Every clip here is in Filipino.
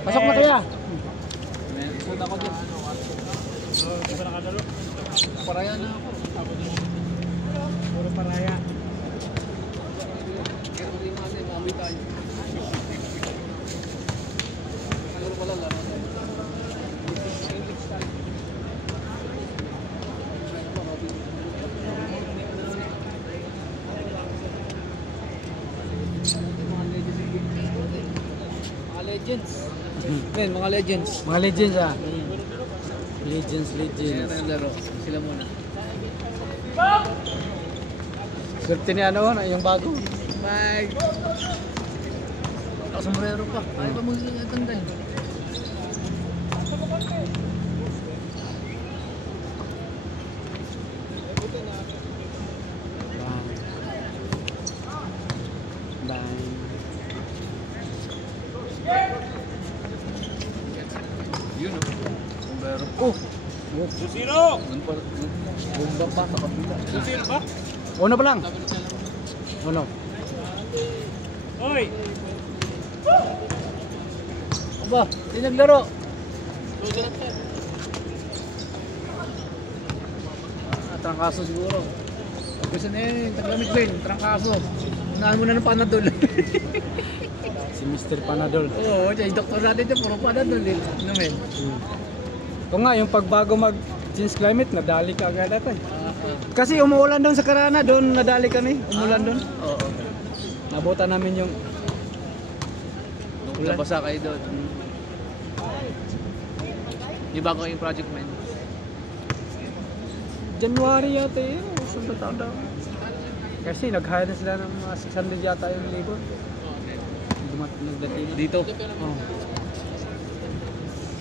Pasok na kaya. Punta ko dyan. Di ba nakadalo? Paraya na ako. Puro paraya. Kaya kung yung mga mami tayo. Siguro pala lang. Mga legends. Men, mga legends. Mga legends ah. Legends. Sila tayong laro. Sila muna. Swerte ni ano, yung bago. Bye! Sombrero pa. Ayaw pa mag-tanda eh. Yun o. Sombrero. Oh! 2-0! Bumba pa sa kabila. 2-0 ba? Uno pa lang. Uno. Hoy! Aba, di naglaro. Trangkaso siguro. Gusto na yun, taglamit din, trangkaso. Unahan mo na ng Panadol. Si Mr. Panadol. Oo, yung doktor natin dyan, puro Panadol eh. Ano men? Ito nga, yung pagbago mag-change climate, nadali ka agad ata. Kasi umuulan doon sa Karana, doon nadali kami. Umulan doon. Oo. Nabutan namin yung Ulan. Nabasa kayo doon. Di ba ako yung project man? January yata yun. Sunod taon daw. Kasi nag-hire na sila ng mga 600 yata yung labor. Nagdating. Dito? Oh.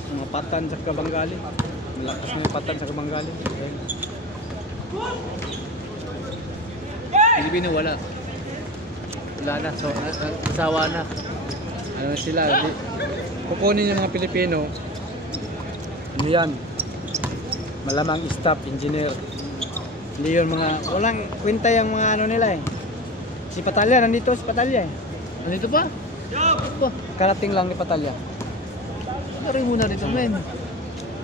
Mga patan sa Kabanggali. Malakas na yung patan sa Kabanggali. Pilipino wala. Wala na. So, asawa na. Ano sila? Kukunin yung mga Pilipino. Ano yan? Malamang staff, engineer. Hindi yun mga, walang kwenta yung mga ano nila eh. Si Patalya, nandito si Patalya eh. Nandito pa? Pa. Karating lang ni Patalya. Nari muna dito men.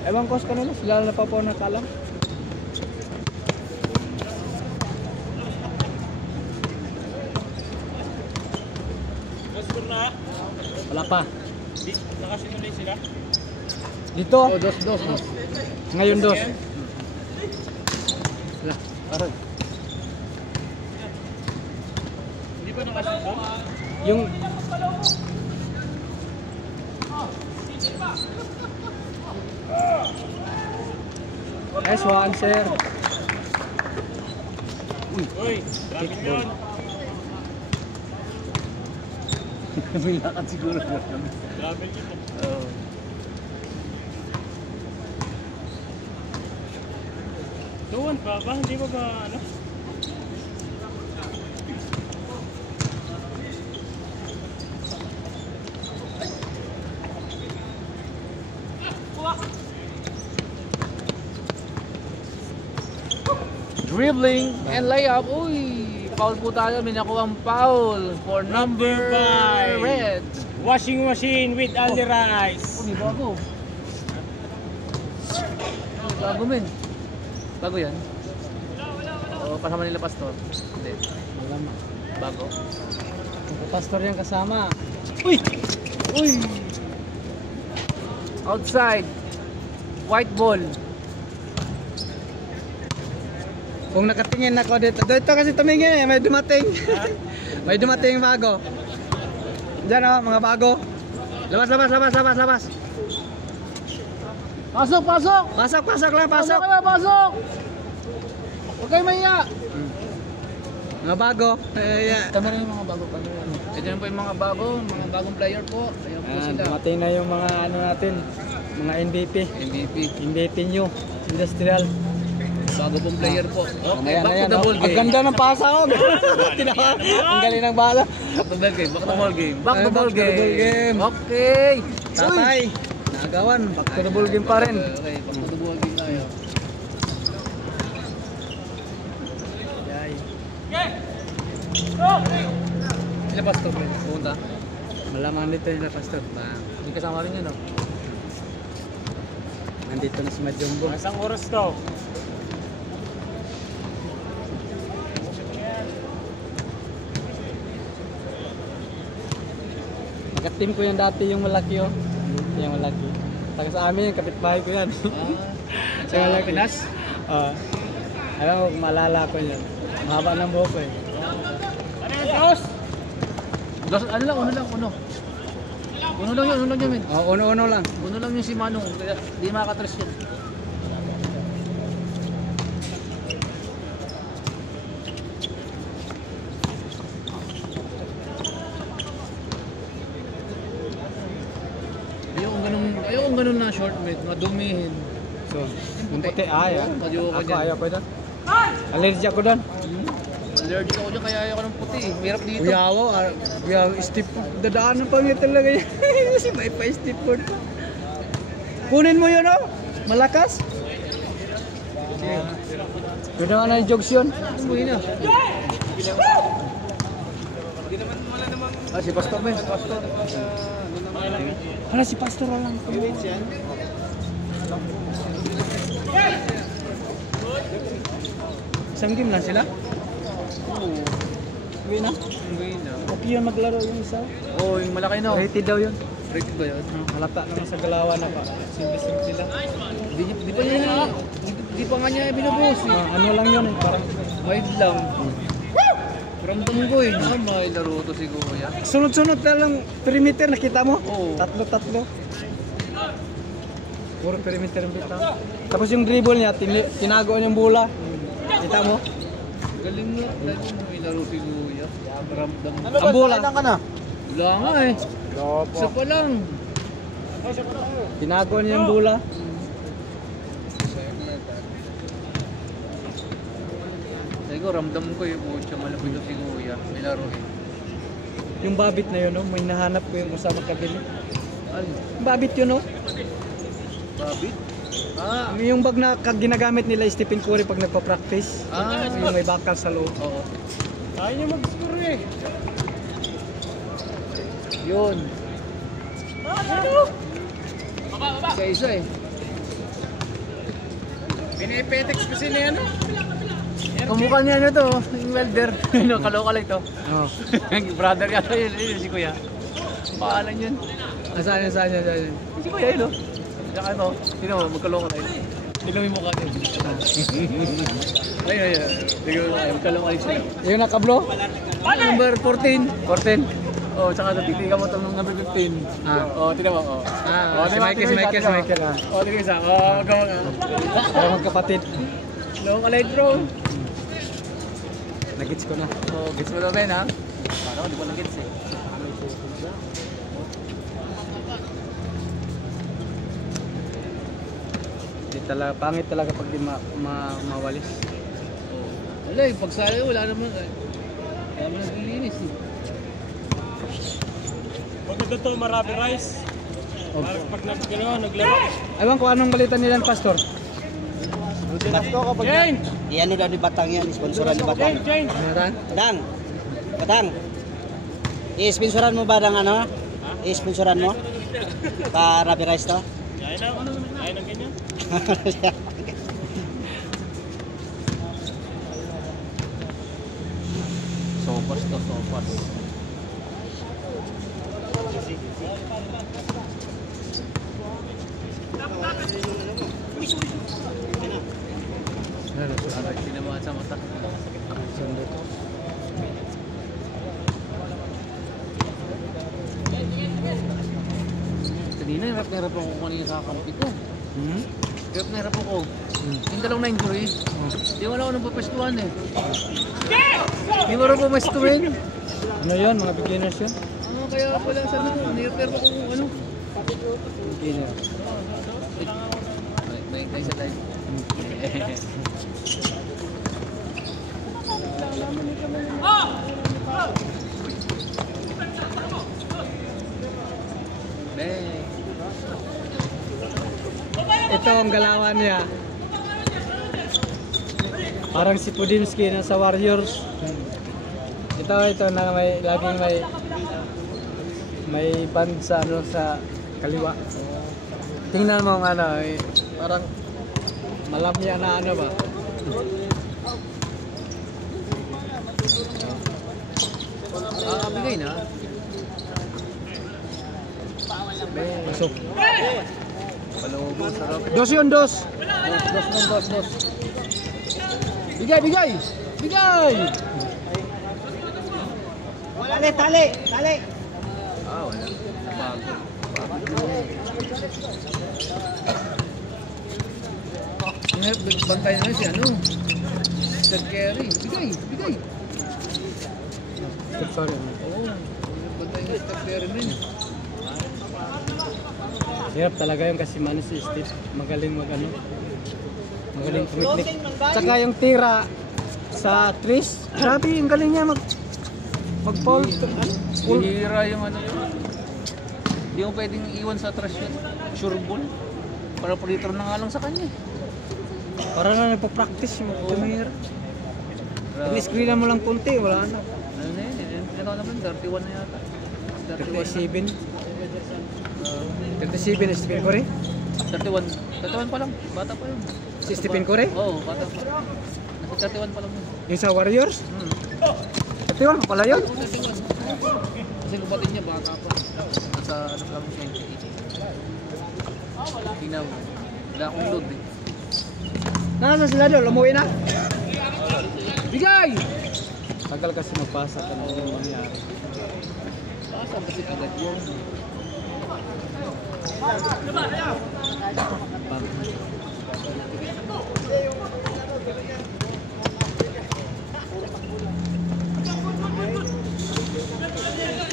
Ewan ko sa kanila, sila na pa po nakalam. Wala pa. Nakasinulay sila? Dito, Oh, dos. ngayon dos. Wala, aray. Hindi ba nakasinulay? Yung nice one, sir. Uy, grabe yun. May lakad siguro. Grabe yun. Oo. Doon pa ba? Hindi ba ano? Dribbling and layup. Uy, foul po tayo. May nakuha ang foul for number five. red. Washing machine with all the rice. Uy, bago. Bago men. Bago yan? O kasama nila pastor? Hindi. Wala ma. Bago. Pastor yung kasama. Uy! Outside. White ball. Kung nakatingin ako dito kasi tumingin eh, may dumating. May dumating bago. Diyan oh, mga bago. Labas. Pasok! Pasok lang, pasok. Pasok! Huwag kayo mahiya. Mga bago. Tama rin yung mga bago pa. Ito na po yung mga bagong player po. Ayan po sila. Dumating na yung mga ano natin, mga MVP. MVP new, industrial. Bago pong player po. Okay, Ayan, back to the ball Ang game. ganda ng pasa ko. Ang galing ng bala. Back to the game. Back to the ball game. Back to the Back ball to the ball game. game. Okay. Tatay, nagawan. Back to the ball game pa rin. Okay, back to the ball game tayo. Yay. Sila pastor, pre. Pumunta. Malamang dito nila, Pastor. May kasama rin yun, no? Nandito na si Majumbo. Isang oras to. Magka-team ko yan dati yung malaki oh. Yung malaki. Taga sa amin yung kapitbahay ko yan. Sa Pinas? Alam mo, maalala ko yan. Mahaba ng buhok ko eh. Ano yan, Diyos? Ano lang, uno lang, uno. Uno lang yun, men. Oh, uno-uno lang. Uno lang yung si Manong, kaya di makakatras yun. Ayokong ganun na short, mate, madumihin. So, yung puti, ayaw. Ayoko Ako, dyan. ayaw ko doon. Allergy ako doon. Allergic ako dyan, kaya ayoko ng puti. Hirap dito. Uyawo, stiff food. Dadaanan pa nga talaga yan. Kasi may pa-stiff food. Kunin mo yun, oh. Malakas. Pwede nga na yung jokes yun. Umuwi na. Si Pastor, men. Pastor. Hala, si Pastor lang. Isang game lang sila? Uwi na? Umuwi na. Okay yun maglaro yung isa. Oo, yung malaki na. Rated daw yun. Rated ba yun? Halata naman sa galawan na pa. Simple-simple lang. Di pa nga niya binubuhos eh. Ano lang yun eh, parang Mild lang. Ramdam ko eh. May laro to si Kuya. sunod-sunod na lang perimeter, nakita mo? Oo. Tatlo. Puro perimeter ang bitaw. Tapos yung dribble niya, tinago niya yung bola. Kita mo? Galing nga. Dahil may laro si Kuya. Ramdam. Ang bola. Wala nga eh. Isa pa lang. Tinago niya yung bola. Sabi ko, ramdam ko yung mucho. Malapit to si Kuya. May laro eh. Yung babit na yun, no? May nahanap ko yung usama kabili. Ano? Babit yun, no? Babit? Yung bag na ginagamit nila Stephen Curry pag nagpa-practice. Yung may bakal sa loob. Oo. Ayaw niya mag-score eh. Yun. Isa eh. Pinipetex kasi na yan. Kamukha niya ano to, yung welder. Ano, kaloka lang to. Oh. Yung brother yata yun, si Kuya. Pangalan yun. Saan yun? Si Kuya yun, no? Tsaka ito, sino mo, magkaloka tayo. Tignan mo yung mukha niya. Ayun. Tignan mo, magkaloka tayo sila. Yung nakablo? Number 14. 14. Oh, tsaka ito, titignan mo itong number 15. Oh, tignan mo, oh. Si Michael. Oh, tignan isa. Oh, gawa nga. Para magkapatid. Loka light, bro. Nagits ko na. Oh, gets mo na ba yun, ha? Parang di ko na-gets eh. Pangit talaga pag di mawalis. Wala eh, pag sa'yo, wala naman naglilinis eh. Maganda to, marami rice. Pag naglaro. Ewan ko anong balita nila ng Pastor. Jane! Iyan daw ni Batang yan, sponsoran ni Batang. Jane! Meron? Batang. I-sponsoran mo ba ng ano? I-sponsoran mo? Para Rappi Rice to? Ayaw na ganyan. Sopas to, sopas. Aray, tinamaan sa mata. Sundot. Kanina, hirap na hirap ako kanina sa kampi ko. Hmm? Hirap na hirap ako. Yung dalawang na injury. Di wala ako nang papestuhan eh. Di mo rin papestuhin. Ano yun? Mga beginners yun? Kaya pala sabi ko, hirap ako kung ano. Beginner. May isa tayo. Ito ang galawan niya. Parang si Pudimski na sa Warriors. Ito na may laging may may band sa ano sa kaliwa. Tingnan mo ang ano, parang malamya na ano ba? Bigay na. Pasok. Paloobo, sarap. Dos yun, dos. Dos. Bigay, bigay. Bigay. Tali. Wala. Bago. Bantay na si ano? Sir Kerry. Bigay. Sorry. Oo. Bantay na si Sir Kerry rin. Hirap talaga yung kasi man si Steve. Magaling mag-ano. Magaling tumiklik. Tsaka yung tira sa trees. Grabe, yung galing niya mag-fall. Hihira yung ano yun. Hindi mo pwedeng iwan sa trash yun. Sure ball. Para prito na nga lang sa kanya. Para na nagpa-practice yung tumira. Pag-screenan mo lang kunti, wala na. Ano na yun? Ikaw naman, 31 na yata. 37. 37 na Stephen Curry. 31 pa lang. Bata pa yun. Si Stephen Curry? Oo, bata pa. Nasa 31 pa lang yun. Yung sa Warriors? 31 pa pala yun? 31. Kasi kapatid niya, bata pa. Nasa ano pa lang siya. Tingnan mo. Wala akong load eh. Nasaan sila doon? Umuwi na? Bigay! Tagal kasi magpasa ka na yung mangyari. Saan kasi agad yun?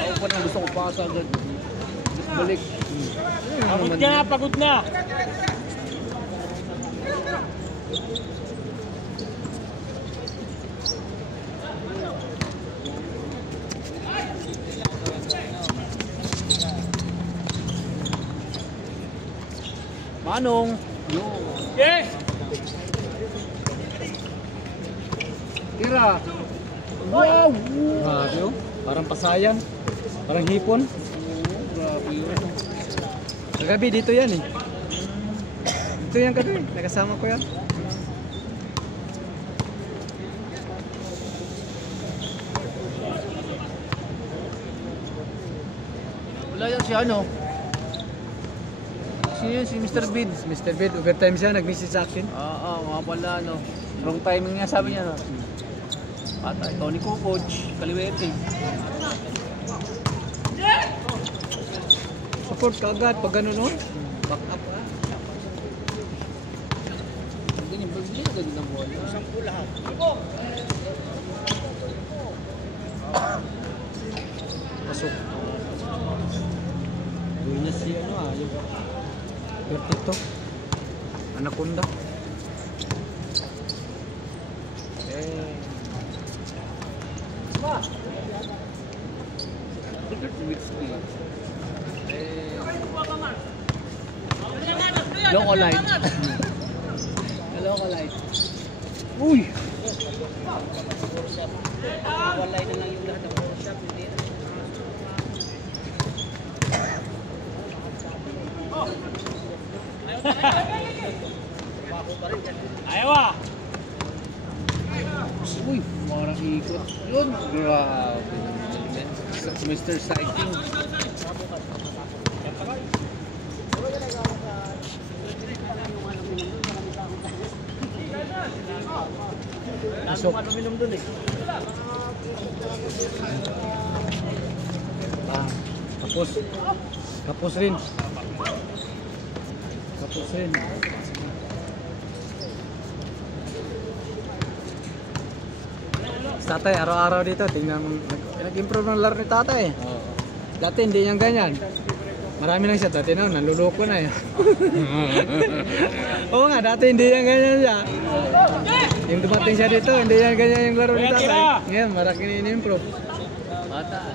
Ako pa nang gusto ko pasa agad. Balik. Pagod na. Manong! Yo! Yes! Tira! Wow! Grabe oh. Parang pasayan. Parang hipon. Grabe yun. Kagabi dito yan eh. Dito yan kagabi. Nakasama ko yan. Wala yan si ano? Si Mr. Bid. Mr. Bid, overtime siya. Nag-message sa akin. Mga pala ano. Wrong timing nga sabi niya no. Patay. Tony Kukoc. Kaliwete. Support ka agad pag gano'n oh. Back up ah. Ganyan. Ganyan agad ng bola. Pasok. Gawin niya si ano ah. Yung Bertito. Anaconda. Loco light. Loco light. Uy! Walay na lang yung lahat ng workshop. Hindi. Ayaw ah! Uy! Parang ikot. Yun! Grabe. Mr. Cycling. Pasok. Ah, kapos. Kapos rin. Kapos rin. Tatay, araw-araw dito, tingnan mo, nag-improve ng laro ni tatay. Dati hindi niyang ganyan. Marami lang siya, dati na, nanluloko na yun. Oo nga, dati hindi niyang ganyan siya. Yung dumating siya dito, hindi niyang ganyan yung laro ni tatay. Ngayon, marami ni-improve. Bata.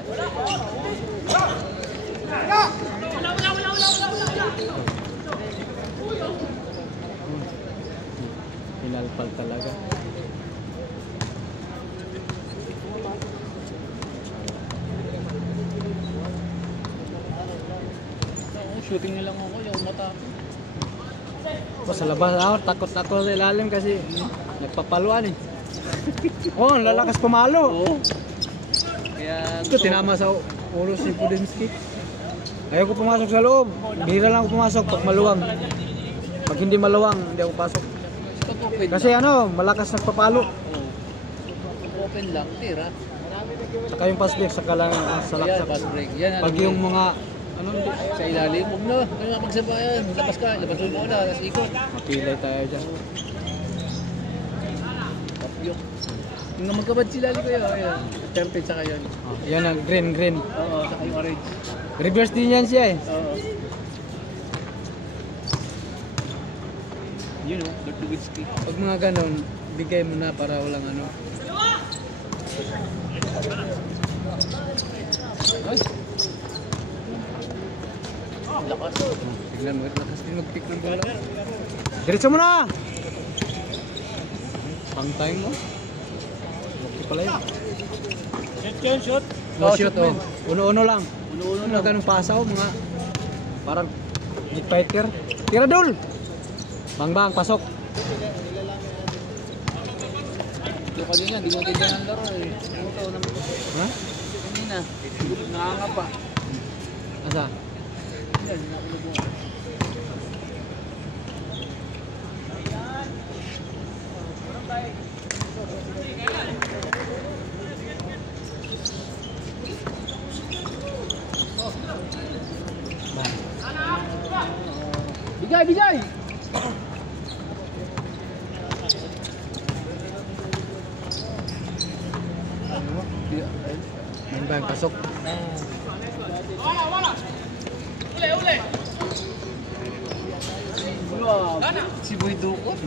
Hinalpal talaga. shooting na lang ako, yung mata. O, sa labas ako, takot ako sa ilalim kasi nagpapaluan eh. Oh, ang lalakas pumalo. Oo. Kaya Ito, tinama sa ulo si Pudimski. Ayaw ko pumasok sa loob. Bihira lang ako pumasok pag maluwang. Pag hindi maluwang, hindi ako pasok. open Kasi ano, malakas nagpapalo. open lang, tira. Saka yung pass break, saka lang sa Yan, laksak. pass break. Yan, Pag yung mga, ano, hindi. sa ilalim, huwag na. Ano nga pagsabayan? Labas ka, labas mo na, tapos ikot. Mapilay tayo dyan. Tapyok. Yung magkabad sila ko yun, ayan. Template sa kayo. Oh, yan ang green. Oo, saka yung orange. Reverse din yan siya eh. Oo. Yun o, Bertugitsky. Pag mga ganon, bigay mo na para walang ano. Ay, Lakas. tignan mo, lakas din mag-pick ng bola. Diretso mo na! Pang time mo. Okay pala yun. Shoot yun, shoot. No shoot oh. Uno-uno lang. Uno-uno Ano lang. ganun pasaw, mga parang hit fighter. Tira dul! Bang, pasok. Yung kanina, di mo tignan ang laro eh. Ano to, naman ko. Ha? Kanina, nakaka pa. Asa? Yan, nakulog mo. Bigay! Bang, pasok. Si Boy Dukot.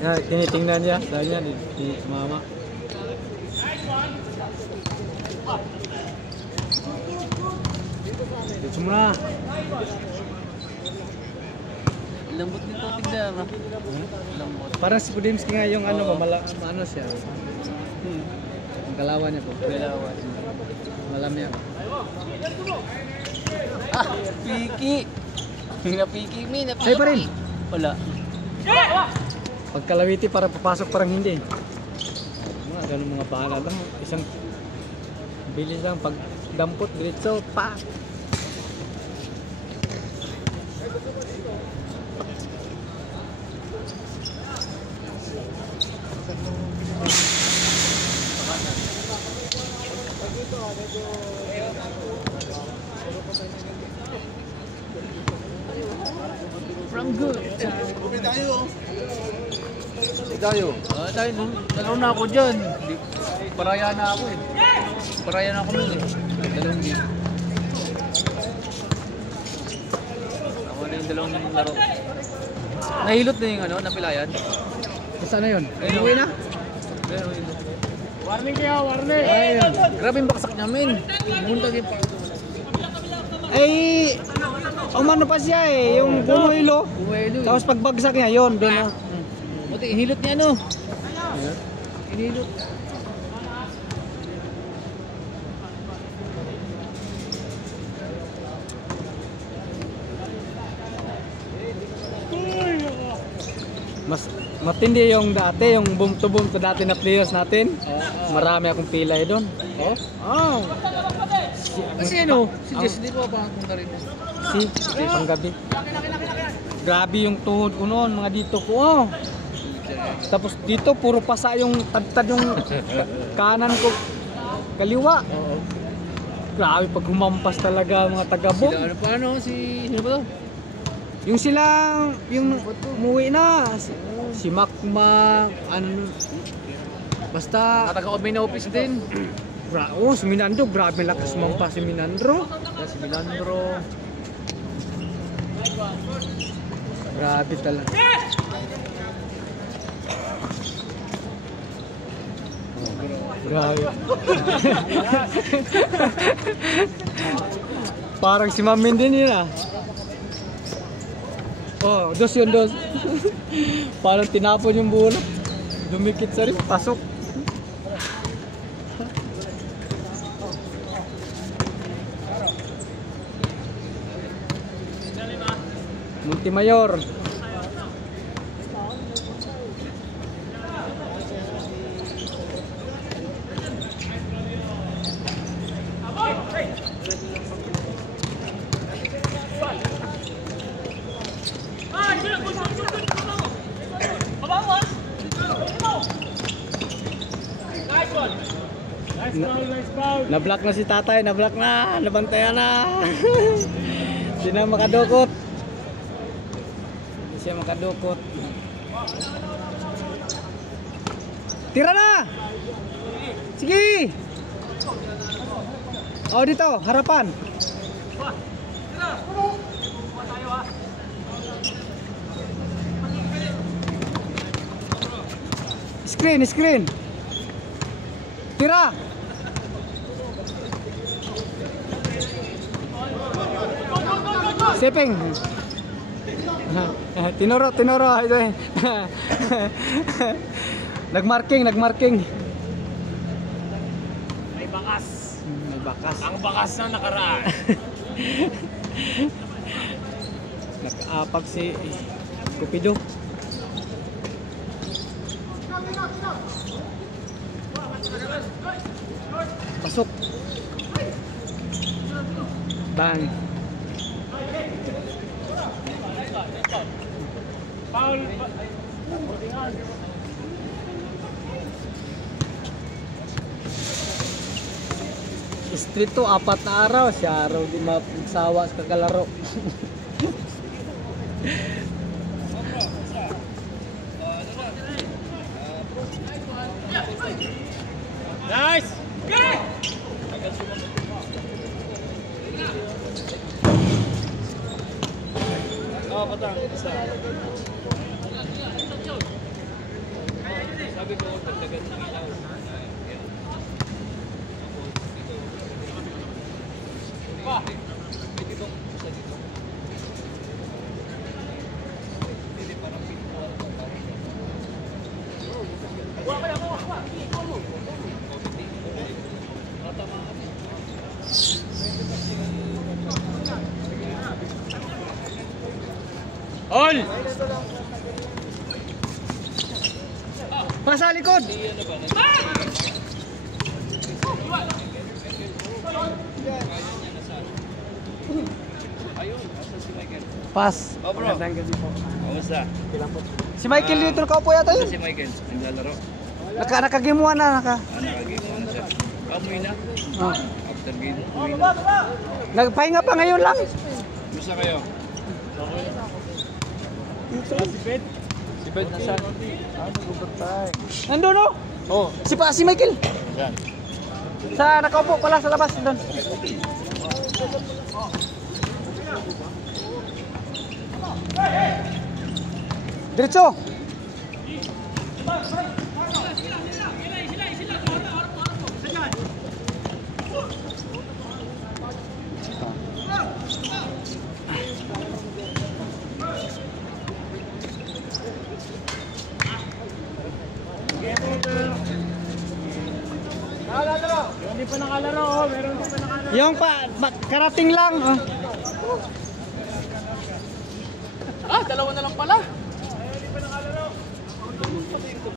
Yan, tinitingnan niya. Dahil niya, ni mama. Diretso mo na. Lambot nito tignan. Lambot. Parang si Pudimski nga yung ano, ano siya. Ang kalawan niya po. Dalawa. Malamya. Ah, piki. Napiki, napiki. Sa'yo pa rin. Wala. Pagkalawiti para papasok parang hindi. Mga ganun mga bahala lang. Isang bilis lang. Pag dampot, diretso, pa! From good. Tayo. Tayo, nalaro na ako dyan. Paraya na ako eh. Paraya na ako nun eh. Dalawang game. Ako na yung dalawang laro. Nahilot na yung ano, napilayan. Saan na yun? Ayun, Uwi na? Pero yun. Warning kayo, warning. Ayun. Grabe yung baksak niya, men. Munta din pa. Ay, umano pa siya eh. Yung bumuhilo. Buwelo eh. Tapos pagbagsak niya, yun. Doon na. Buti, inhilot niya ano. Inhilot. Mas matindi yung dati, yung boom to dati na players natin. Marami akong pilay doon. Oh? Oh. Kasi ano, si Jess, di ba pangapunta rin mo? Si panggabi. Grabe yung tuhod ko noon, mga dito ko. Oh. Tapos dito puro pasa yung tadtad yung kanan ko. Kaliwa. Oo. Grabe pag humampas talaga mga taga-bom. Sila ano pa ano, sino ba to? Yung silang, yung umuwi na. Si Macma, ano, basta, Taga may na office din. oh, si Minandro, grabe lakas mampas si Minandro. Si Milandro. Grabe talaga. Grabe. Parang si Mamin din yun ah. Oh, dos yun, dos. Parang tinapon yung bola. Dumikit sa rin, pasok. Timayor. Nice foul, nice foul. Na-block na si tatay, na-block na, nabantayan na. Hindi na makadukot. Hindi siya makadukot. Tira na! Sige! Oh, dito, harapan. Screen, screen. Tira! Siping. Tinuro, tinuro. Ito eh. Nagmarking, nagmarking. May bakas. May bakas. Ang bakas na nakaraan. Nag-apag si Cupido. Pasok. Bang. Foul. Street to, 4 na araw. Siya araw di masawa sa kagalaro. Nice. Oh, patang. Isa. Sabi ko, dagdagan ng ilaw. All! Pasa likod! Pas. Oh, bro. Magandang gabi po. Kamusta? Si Michael dito nakaupo yata yun. Si Michael, naglalaro. Nakagimuan na. Nakagame na siya. Umuwi na. Oh. After game, umuwi na. Nagpahinga pa ngayon lang. Kumusta kayo? Si Ped na siya. Nandun no? Oh. Si Michael. Yan. Sa nakaupo pala sa labas doon. Diretso. Hindi pa nakalaro, oh. Meron di pa nakalaro. Yung karating lang. Oh. Ah, dalawa na lang pala.